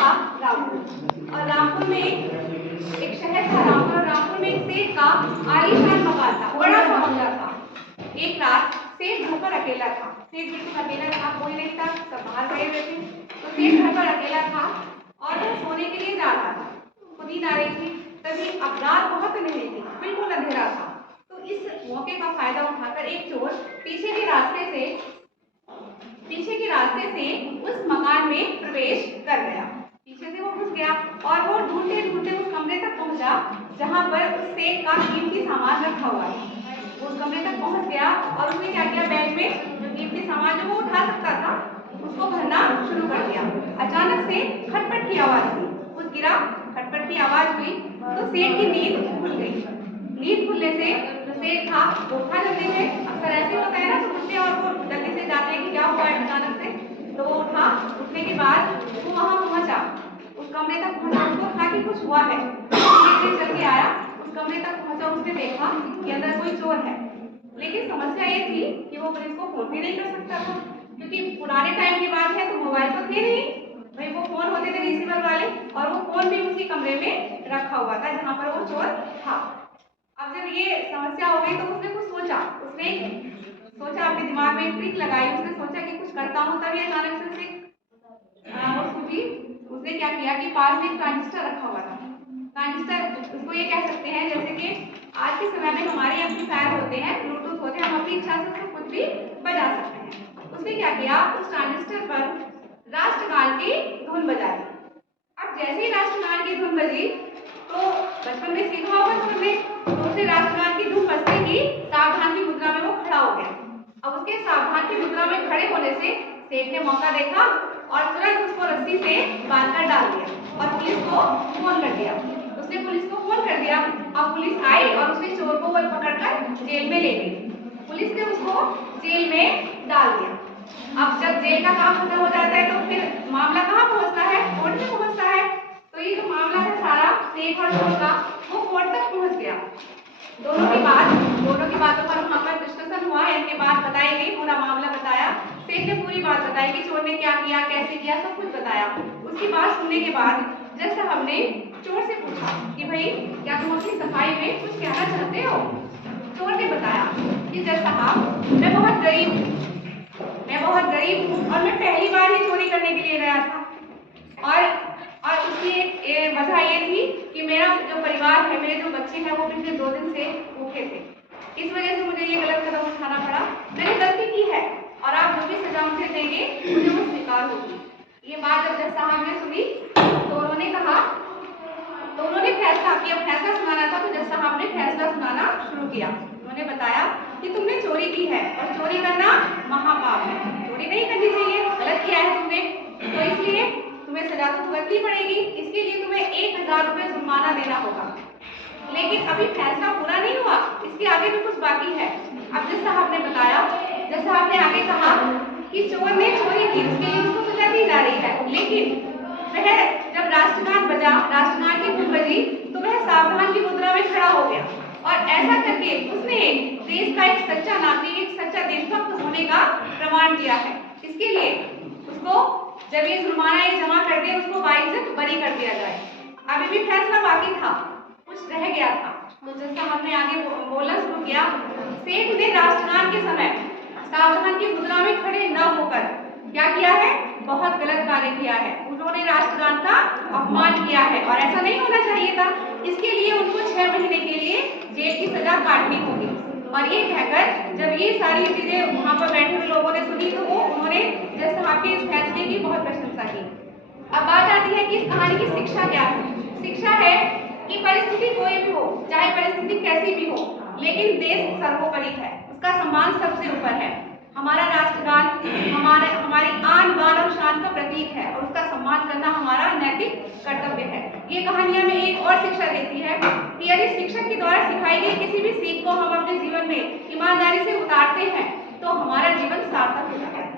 था रामपुर। और रामपुर में एक शहर था रामपुर, और रामपुर में एक सेठ का आलीशान मकान था, बड़ा सा बंगला था। एक रात सेठ घर पर अकेला था। सेठ बिल्कुल अकेला था, कोई नहीं था, सब बाहर गए हुए थे। तो सेठ घर पर अकेला था और वो सोने के लिए जा रहा था। उसको नींद आ रही थी। तभी अब रात बहुत अंधेरी थी, बिल्कुल अंधेरा था। तो इस मौके का फायदा उठाकर एक चोर पीछे के रास्ते से उस मकान में प्रवेश कर गया। पीछे से वो घुस गया और वो ढूंढते ढूंढते उस कमरे तक पहुंचा जहां पर उस सेठ का कीमती सामान रखा हुआ था। वो उस कमरे तक पहुंच गया और उसने क्या किया, बैग में जो कीमती सामान जो वो उठा सकता था उसको भरना शुरू कर दिया। अचानक से खटपट की आवाज हुई, कुछ गिरा, खटपट की आवाज हुई तो सेठ की नींद खुल गई। नींद खुलने से जो सेठ था वो उठा जल्दी में। अक्सर ऐसे होता है ना, सब उठते हैं और वो जल्दी से जाते हैं कि क्या हुआ है अचानक से। तो वो उठा, उठने के बाद वो वहां पहुंचा, उस कमरे तक पहुंचा, उसको था कि कुछ हुआ है। धीरे चल के आया, उस कमरे तक पहुंचा, उसने देखा कि अंदर कोई चोर है। लेकिन समस्या ये थी कि वो पुलिस को फोन भी नहीं कर सकता था, क्योंकि पुराने टाइम की बात है तो मोबाइल तो थे नहीं भाई। वो फोन होते थे रिसीवर वाले, और वो फोन भी उसी कमरे में रखा हुआ था जहां पर वो चोर था। अब जब ये समस्या हो गई तो उसने कुछ सोचा, अपने दिमाग में एक ट्रिक लगाई। उसने सोचा कि कुछ करता हूँ, तभी अचानक से उसने क्या किया कि पास में एक ट्रांजिस्टर रखा हुआ था। ट्रांजिस्टर उसको ये कह सकते हैं जैसे कि आज के समय में हमारे एम्पलीफायर होते हैं, ब्लूटूथ होते हैं, हम अपनी इच्छा से उसको कुछ भी बजा सकते हैं। उसने क्या किया, उस ट्रांजिस्टर पर राष्ट्रगान की धुन बजाई। अब जैसे ही राष्ट्रगान की धुन बजी तो बचपन में सीखा होगा तुमने, तो उसने राष्ट्रगान की धुन बजते ही सावधान की मुद्रा में वो खड़ा हो गया। अब उसके सावधान की मुद्रा में खड़े होने से सेठ ने मौका देखा और तुरंत उसको रस्सी से बांधकर डाल दिया और पुलिस को फोन कर दिया। उसने पुलिस को फोन कर दिया। अब पुलिस आई और उसने चोर को पकड़कर जेल में ले गई। पुलिस ने उसको जेल में डाल दिया। अब जब जेल का काम खत्म हो जाता है तो फिर मामला कहाँ पहुंचता है, कोर्ट में पहुंचता है। तो ये जो मामला है सारा सेठ और चोर का, वो कोर्ट तक पहुंच गया। दोनों की बातों पर वहां पर डिस्कशन हुआ, इनके बात बताई गई, पूरा मामला बताया। सेठ ने पूरी बात बताई कि चोर ने क्या किया, कैसे किया, सब कुछ बताया। उसकी बात सुनने के बाद जज साहब ने चोर से पूछा कि भाई क्या तुम अपनी सफाई में कुछ कहना चाहते हो। चोर ने बताया कि जज साहब मैं बहुत गरीब हूँ और मैं पहली बार ही चोरी करने के लिए गया था और उसकी एक वजह ये थी कि मेरा जो परिवार है, मेरे जो बच्चे हैं वो पिछले 2 दिन से भूखे थे। इस वजह से मुझे ये गलत कदम उठाना पड़ा। मैंने गलती की है और आप जो भी सजा मुझे देंगे मुझे वो स्वीकार होगी। ये बात जब जज साहब ने सुनी तो उन्होंने फैसला किया। फैसला सुनाना था तो जज साहब ने फैसला सुनाना शुरू किया। उन्होंने बताया कि तुमने चोरी की है और चोरी करना महापाप है, चोरी नहीं करनी चाहिए, गलत किया है तुमने, तो इसलिए तुम्हें सजा तो भुगतनी पड़ेगी। इसके लिए तुम्हें 1000 रुपये जुर्माना देना होगा। लेकिन अभी फैसला पूरा नहीं हुआ, इसके आगे भी कुछ बाकी है। अब जज साहब ने बताया, जज साहब ने आगे कहा कि चोर ने चोरी की, उसके लिए उसको सजा दी जा रही है, लेकिन वह जब राष्ट्रगान बजा, राष्ट्रगान की धुन बजी तो वह सावधान की मुद्रा में खड़ा हो गया और ऐसा करके उसने देश का एक सच्चा नागरिक, एक सच्चा देशभक्त होने का प्रमाण दिया है। इसके लिए उसको जब ये जुर्माना ये जमा कर दे, उसको बाइज्जत बरी कर दिया जाए। अभी भी फैसला बाकी था, कुछ रह गया था। तो जज साहब ने आगे बोलना शुरू किया, सेठ ने राष्ट्रगान के समय सावधान की मुद्रा में खड़े न होकर क्या किया है, बहुत गलत कार्य किया है। उन्होंने राष्ट्रगान का अपमान किया है और ऐसा नहीं होना चाहिए था। इसके लिए उनको 6 महीने के लिए जेल की सजा काटनी होगी। और ये कहकर जब ये सारी चीजें वहां पर बैठे हुए लोगों ने सुनी तो उन्होंने जज साहब के इस फैसले की बहुत प्रशंसा की। अब बात आती है कि इस कहानी की शिक्षा क्या है। शिक्षा है कि परिस्थिति कोई भी हो, चाहे परिस्थिति कैसी भी हो, लेकिन देश सर्वोपरि है, उसका सम्मान सबसे ऊपर है। हमारा राष्ट्रगान हमारी आन बान और शान का प्रतीक है और उसका सम्मान करना हमारा नैतिक कर्तव्य है। ये कहानियां में एक और शिक्षा देती है कि यदि शिक्षक के द्वारा सिखाई गई किसी भी सीख को हम अपने जीवन में ईमानदारी से उतारते हैं तो हमारा जीवन सार्थक हो जाता है।